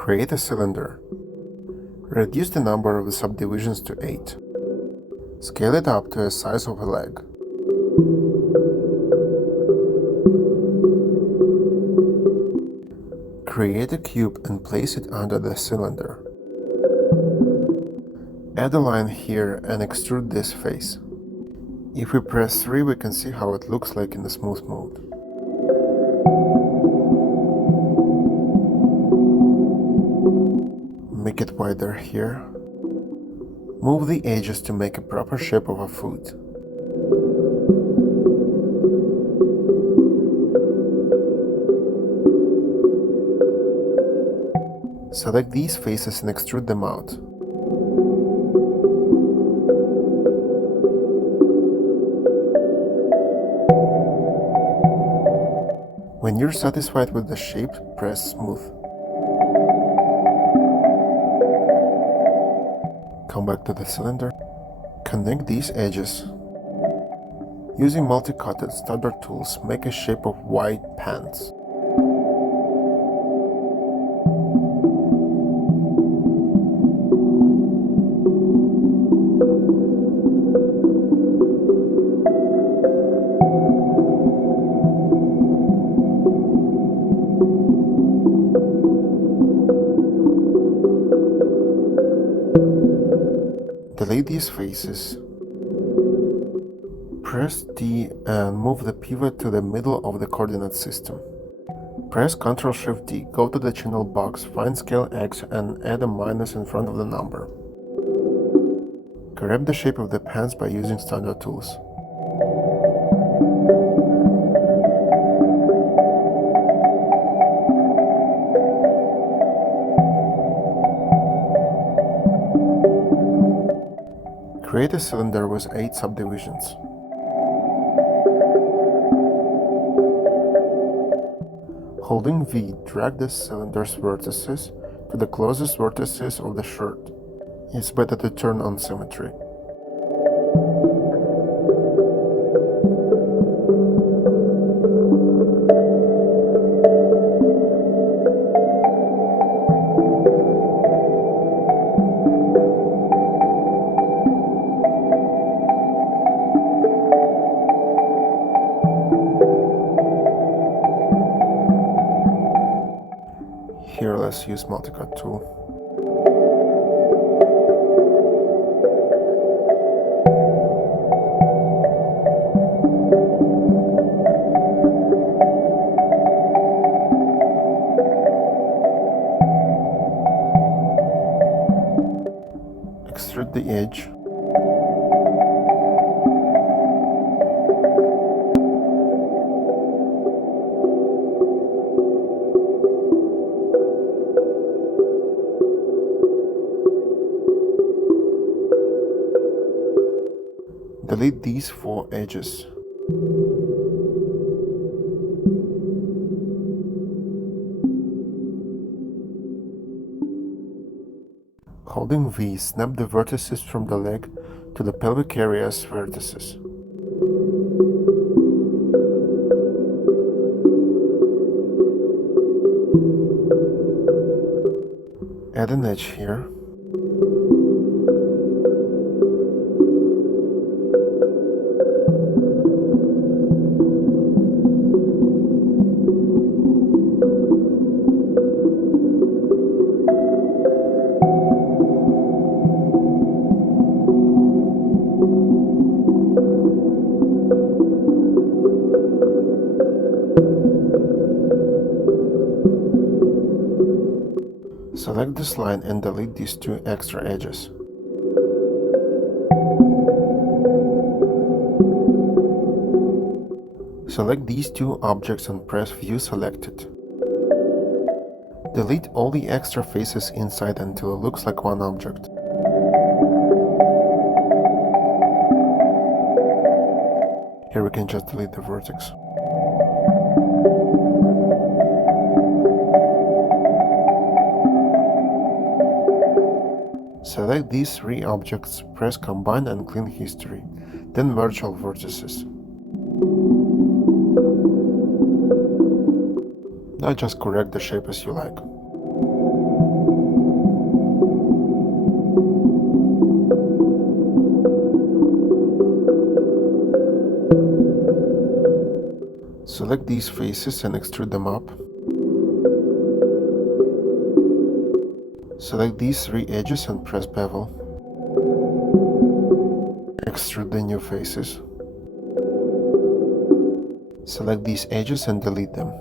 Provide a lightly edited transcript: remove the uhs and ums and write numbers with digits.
Create a cylinder. Reduce the number of the subdivisions to 8. Scale it up to the size of a leg. Create a cube and place it under the cylinder. Add a line here and extrude this face. If we press 3, we can see how it looks like in the smooth mode. Make it wider here. Move the edges to make a proper shape of a foot. Select these faces and extrude them out. When you're satisfied with the shape, press Smooth. Come back to the cylinder. Connect these edges. Using multi-cutted standard tools, make a shape of wide pants. Delete these faces. Press D and move the pivot to the middle of the coordinate system. Press Ctrl-Shift-D, go to the channel box, find Scale X and add a minus in front of the number. Grab the shape of the pants by using standard tools. Create a cylinder with 8 subdivisions. Holding V, drag the cylinder's vertices to the closest vertices of the shirt. It's better to turn on symmetry. Here, let's use multi-cut tool. Extrude the edge. Delete these 4 edges. Holding V, snap the vertices from the leg to the pelvic area's vertices. Add an edge here. Select this line and delete these 2 extra edges. Select these 2 objects and press View Selected. Delete all the extra faces inside until it looks like one object. Here we can just delete the vertex. Select these 3 objects, press Combine and Clean History, then merge all vertices. Now just correct the shape as you like. Select these faces and extrude them up. Select these 3 edges and press bevel. Extrude the new faces. Select these edges and delete them.